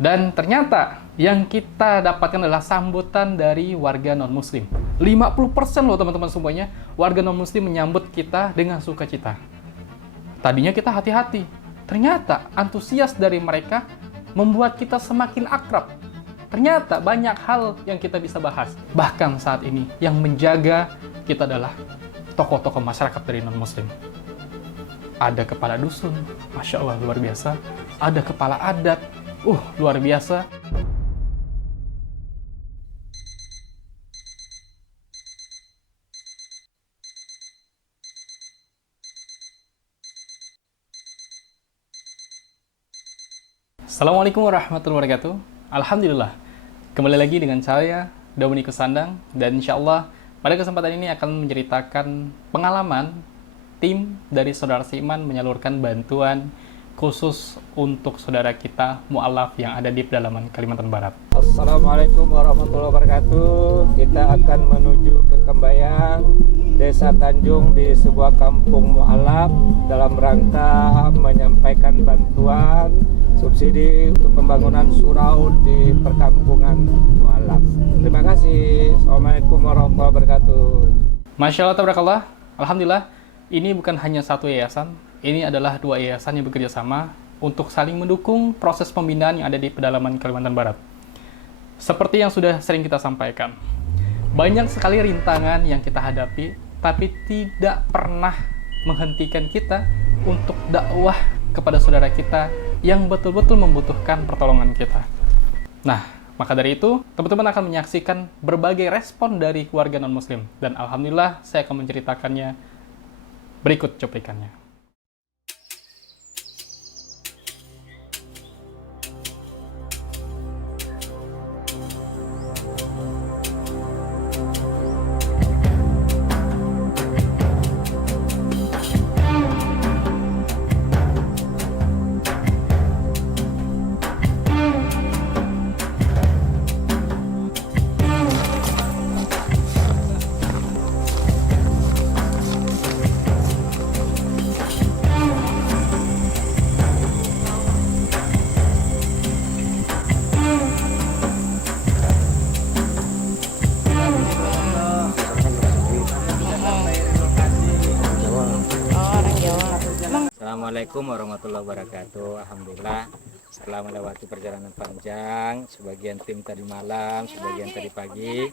Dan ternyata yang kita dapatkan adalah sambutan dari warga non-muslim. 50% loh teman-teman semuanya, warga non-muslim menyambut kita dengan sukacita. Tadinya kita hati-hati, ternyata antusias dari mereka membuat kita semakin akrab. Ternyata banyak hal yang kita bisa bahas. Bahkan saat ini yang menjaga kita adalah tokoh-tokoh masyarakat dari non-muslim. Ada kepala dusun, Masya Allah luar biasa. Ada kepala adat, luar biasa. Assalamualaikum warahmatullahi wabarakatuh. Alhamdulillah, kembali lagi dengan saya, Dominikus Sandang. Dan insya Allah, pada kesempatan ini akan menceritakan pengalaman tim dari Saudara Seiman menyalurkan bantuan khusus untuk saudara kita mu'alaf yang ada di pedalaman Kalimantan Barat. Assalamualaikum warahmatullahi wabarakatuh. Kita akan menuju ke Kembayang, Desa Tanjung, di sebuah kampung mu'alaf dalam rangka menyampaikan bantuan subsidi untuk pembangunan surau di perkampungan mu'alaf. Terima kasih. Assalamualaikum warahmatullahi wabarakatuh. Masya Allah, tabarakallah. Alhamdulillah, ini bukan hanya satu yayasan, ini adalah dua yayasan yang bekerja sama untuk saling mendukung proses pembinaan yang ada di pedalaman Kalimantan Barat. Seperti yang sudah sering kita sampaikan, banyak sekali rintangan yang kita hadapi, tapi tidak pernah menghentikan kita untuk dakwah kepada saudara kita yang betul-betul membutuhkan pertolongan kita. Nah, maka dari itu, teman-teman akan menyaksikan berbagai respon dari keluarga non-muslim. Dan alhamdulillah, saya akan menceritakannya berikut cuplikannya. Assalamualaikum warahmatullahi wabarakatuh. Alhamdulillah, setelah melewati perjalanan panjang, sebagian tim tadi malam, sebagian tadi pagi,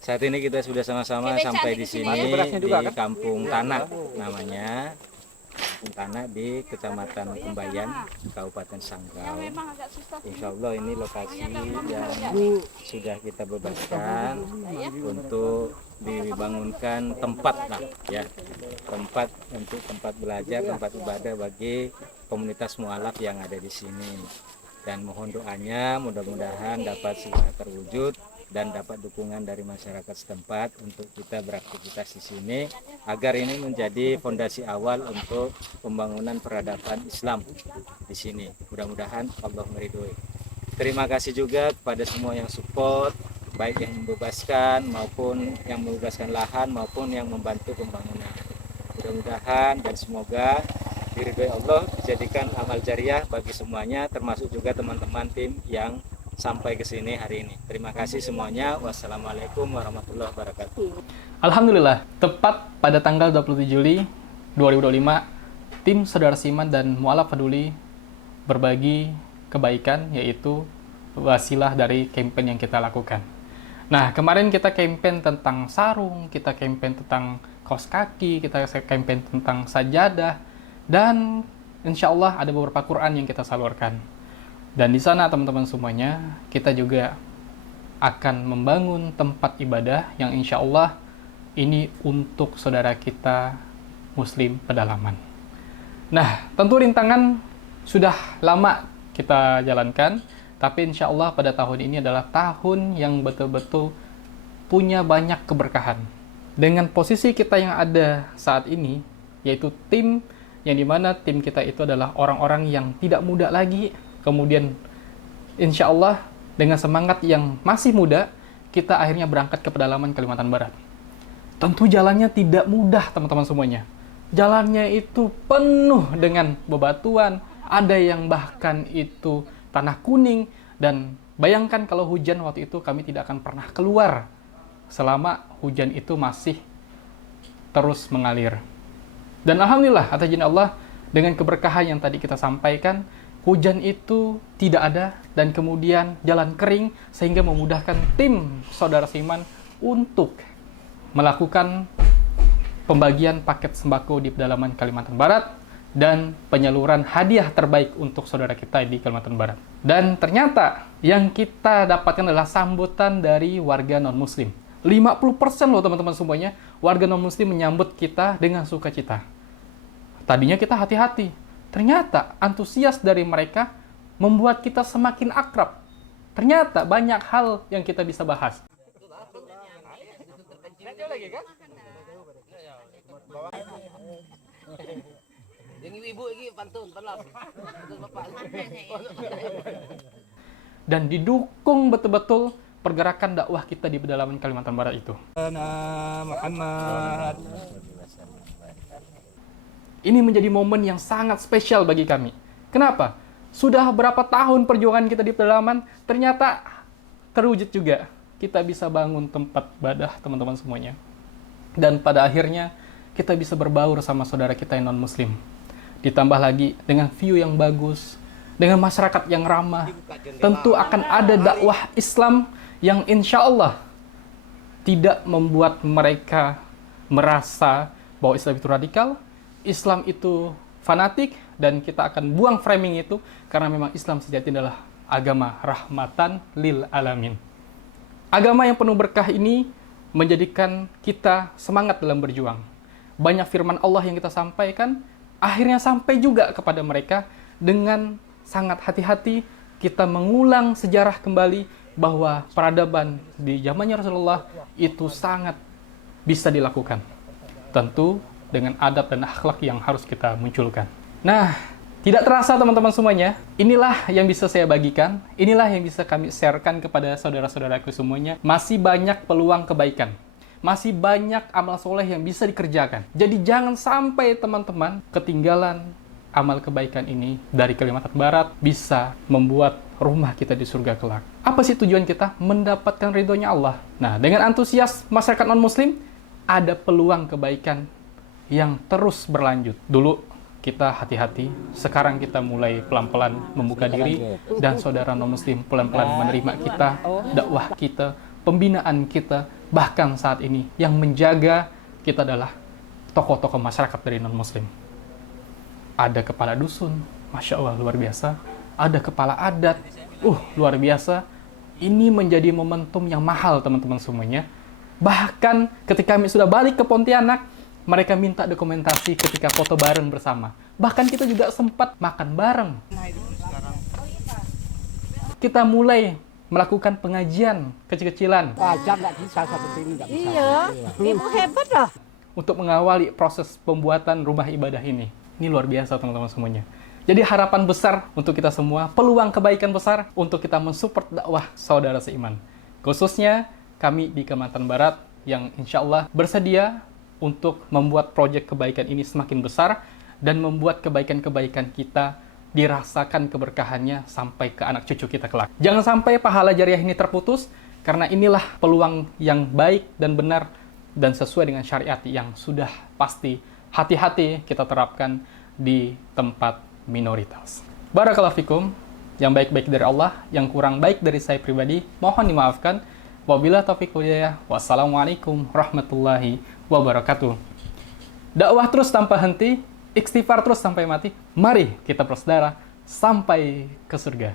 saat ini kita sudah sama-sama sampai di sini di Kampung Tanah namanya. Kampung Tanah di Kecamatan Kembayang, Kabupaten Sanggau. Insya Allah ini lokasi yang sudah kita bebaskan untuk dibangunkan tempat lah ya, tempat untuk tempat belajar, tempat ibadah bagi komunitas mu'alaf yang ada di sini. Dan mohon doanya mudah-mudahan dapat segera terwujud dan dapat dukungan dari masyarakat setempat untuk kita beraktivitas di sini agar ini menjadi fondasi awal untuk pembangunan peradaban Islam di sini. Mudah-mudahan Allah meridhoi. Terima kasih juga kepada semua yang support, baik yang membebaskan maupun yang membebaskan lahan maupun yang membantu pembangunan. Mudah-mudahan dan semoga diridhoi Allah, dijadikan amal jariah bagi semuanya, termasuk juga teman-teman tim yang sampai ke sini hari ini. Terima kasih semuanya. Wassalamualaikum warahmatullahi wabarakatuh. Alhamdulillah, tepat pada tanggal 27 Juli 2025, tim Saudara Seiman dan Mu'alaf Peduli berbagi kebaikan, yaitu wasilah dari campaign yang kita lakukan. Nah, kemarin kita campaign tentang sarung, kita campaign tentang kaos kaki, kita campaign tentang sajadah, dan insya Allah ada beberapa Quran yang kita salurkan. Dan di sana teman-teman semuanya, kita juga akan membangun tempat ibadah yang insya Allah ini untuk saudara kita Muslim pedalaman. Nah, tentu rintangan sudah lama kita jalankan, tapi insya Allah pada tahun ini adalah tahun yang betul-betul punya banyak keberkahan. Dengan posisi kita yang ada saat ini, yaitu tim yang dimana tim kita itu adalah orang-orang yang tidak muda lagi. Kemudian insya Allah dengan semangat yang masih muda, kita akhirnya berangkat ke pedalaman Kalimantan Barat. Tentu jalannya tidak mudah teman-teman semuanya. Jalannya itu penuh dengan bebatuan, ada yang bahkan itu tanah kuning. Dan bayangkan kalau hujan waktu itu kami tidak akan pernah keluar selama hujan itu masih terus mengalir. Dan alhamdulillah atas izin Allah, dengan keberkahan yang tadi kita sampaikan, hujan itu tidak ada dan kemudian jalan kering, sehingga memudahkan tim saudara seiman untuk melakukan pembagian paket sembako di pedalaman Kalimantan Barat dan penyaluran hadiah terbaik untuk saudara kita di Kalimantan Barat. Dan ternyata yang kita dapatkan adalah sambutan dari warga non-muslim. 50% loh teman-teman semuanya, warga non-muslim menyambut kita dengan sukacita. Tadinya kita hati-hati, ternyata antusias dari mereka membuat kita semakin akrab. Ternyata banyak hal yang kita bisa bahas. Dan didukung betul-betul pergerakan dakwah kita di pedalaman Kalimantan Barat itu. Ini menjadi momen yang sangat spesial bagi kami. Kenapa? Sudah berapa tahun perjuangan kita di pedalaman, ternyata terwujud juga. Kita bisa bangun tempat ibadah teman-teman semuanya. Dan pada akhirnya kita bisa berbaur sama saudara kita yang non-muslim. Ditambah lagi dengan view yang bagus, dengan masyarakat yang ramah, tentu akan ada dakwah Islam yang insya Allah tidak membuat mereka merasa bahwa Islam itu radikal, Islam itu fanatik, dan kita akan buang framing itu, karena memang Islam sejati adalah agama rahmatan lil alamin. Agama yang penuh berkah ini menjadikan kita semangat dalam berjuang. Banyak firman Allah yang kita sampaikan, akhirnya sampai juga kepada mereka. Dengan sangat hati-hati, kita mengulang sejarah kembali bahwa peradaban di zamannya Rasulullah itu sangat bisa dilakukan. Tentu dengan adab dan akhlak yang harus kita munculkan. Nah, tidak terasa teman-teman semuanya, inilah yang bisa saya bagikan, inilah yang bisa kami sharekan kepada saudara-saudaraku semuanya. Masih banyak peluang kebaikan, masih banyak amal soleh yang bisa dikerjakan. Jadi jangan sampai teman-teman ketinggalan amal kebaikan ini dari Kalimantan Barat bisa membuat rumah kita di surga kelak. Apa sih tujuan kita? Mendapatkan ridhonya Allah. Nah, dengan antusias masyarakat non-muslim, ada peluang kebaikan yang terus berlanjut. Dulu kita hati-hati, sekarang kita mulai pelan-pelan membuka diri, dan saudara non-muslim pelan-pelan menerima kita, dakwah kita, pembinaan kita. Bahkan saat ini yang menjaga kita adalah tokoh-tokoh masyarakat dari non-muslim. Ada kepala dusun, Masya Allah luar biasa. Ada kepala adat, luar biasa. Ini menjadi momentum yang mahal teman-teman semuanya. Bahkan ketika kami sudah balik ke Pontianak, mereka minta dokumentasi ketika foto bareng bersama. Bahkan kita juga sempat makan bareng. Kita mulai melakukan pengajian kecil-kecilan. Ajar nggak bisa seperti ini, nggak bisa. Iya, ibu hebat loh. Untuk mengawali proses pembuatan rumah ibadah ini. Ini luar biasa teman-teman semuanya. Jadi harapan besar untuk kita semua, peluang kebaikan besar untuk kita mensupport dakwah saudara seiman. Khususnya kami di Kalimantan Barat yang insya Allah bersedia untuk membuat proyek kebaikan ini semakin besar dan membuat kebaikan-kebaikan kita dirasakan keberkahannya sampai ke anak cucu kita kelak. Jangan sampai pahala jariah ini terputus, karena inilah peluang yang baik dan benar dan sesuai dengan syariat yang sudah pasti hati-hati kita terapkan di tempat minoritas. Barakallahu fikum, yang baik-baik dari Allah, yang kurang baik dari saya pribadi, mohon dimaafkan. Wabillahi taufiq wal hidayah. Wassalamualaikum warahmatullahi wabarakatuh. Dakwah terus tanpa henti, istighfar terus sampai mati. Mari kita bersaudara sampai ke surga.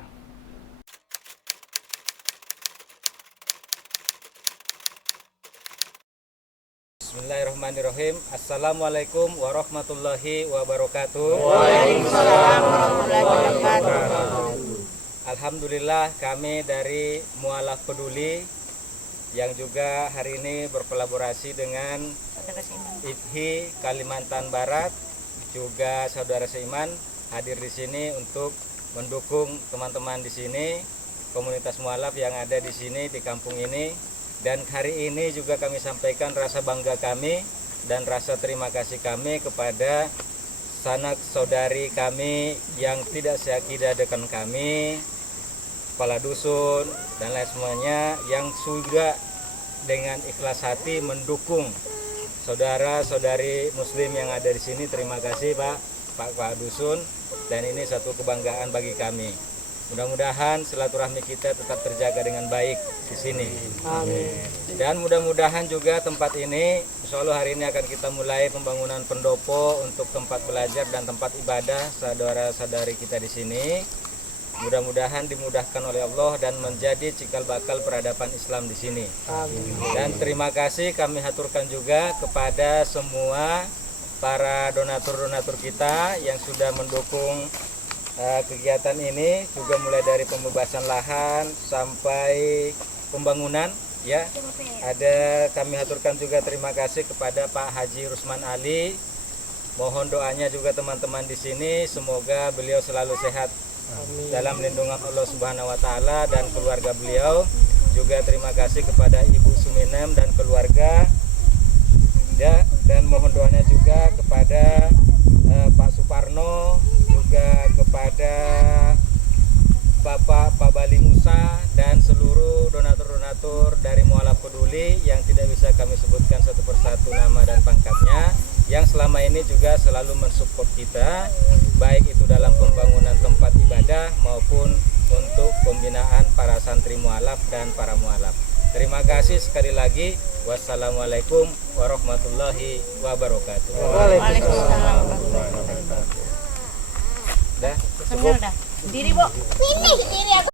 Bismillahirrahmanirrahim. Assalamualaikum warahmatullahi wabarakatuh. Waalaikumsalam warahmatullahi wabarakatuh. Alhamdulillah, kami dari Mualaf Peduli yang juga hari ini berkolaborasi dengan IPHI Kalimantan Barat, juga saudara seiman hadir di sini untuk mendukung teman-teman di sini, komunitas mualaf yang ada di sini di kampung ini. Dan hari ini juga kami sampaikan rasa bangga kami dan rasa terima kasih kami kepada sanak saudari kami yang tidak seakidah dengan kami, kepala dusun dan lain semuanya yang sudah dengan ikhlas hati mendukung saudara-saudari muslim yang ada di sini. Terima kasih Pak Dusun, dan ini satu kebanggaan bagi kami. Mudah-mudahan silaturahmi kita tetap terjaga dengan baik di sini. Amin. Dan mudah-mudahan juga tempat ini, insya Allah hari ini akan kita mulai pembangunan pendopo untuk tempat belajar dan tempat ibadah saudara-saudari kita di sini. Mudah-mudahan dimudahkan oleh Allah dan menjadi cikal bakal peradaban Islam di sini. Amin. Dan terima kasih kami haturkan juga kepada semua para donatur-donatur kita yang sudah mendukung kegiatan ini, juga mulai dari pembebasan lahan sampai pembangunan ya. Ada kami haturkan juga terima kasih kepada Pak Haji Rusman Ali. Mohon doanya juga teman-teman di sini, semoga beliau selalu sehat. Amin. Dalam lindungan Allah Subhanahu wa taala dan keluarga beliau. Juga terima kasih kepada Ibu Suminem dan keluarga. Ya, dan mohon doanya juga kepada Pak Suparno, juga kepada Bapak Pak Bali Musa dan seluruh donatur-donatur dari Mualaf Peduli yang tidak bisa kami sebutkan satu persatu nama dan pangkatnya, yang selama ini juga selalu mensupport kita, baik itu dalam pembangunan tempat ibadah maupun untuk pembinaan para santri mualaf dan para mualaf. Terima kasih sekali lagi. Wassalamualaikum warahmatullahi wabarakatuh. Waalaikumsalam warahmatullahi wabarakatuh. Dah, Senang dah. Diri, Bu. Ini diri aku.